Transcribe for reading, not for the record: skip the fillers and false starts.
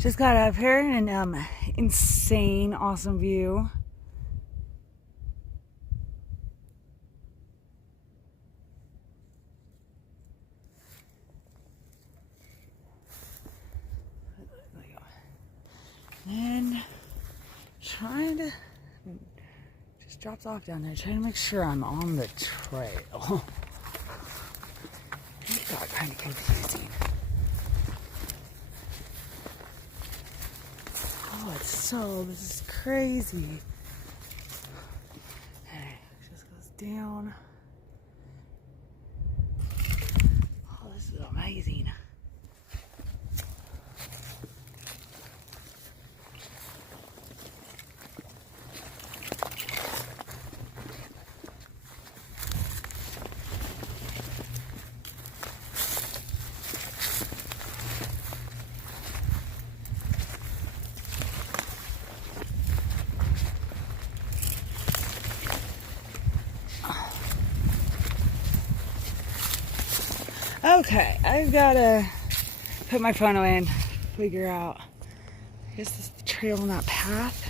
Just got up here and insane, awesome view. And trying to, just drops off down there, trying to make sure I'm on the trail. It got kind of confusing. Oh, this is crazy. Okay, it just goes down. Oh, this is amazing. Okay, I've got to put my phone away and figure out, I guess this is the trail on that path.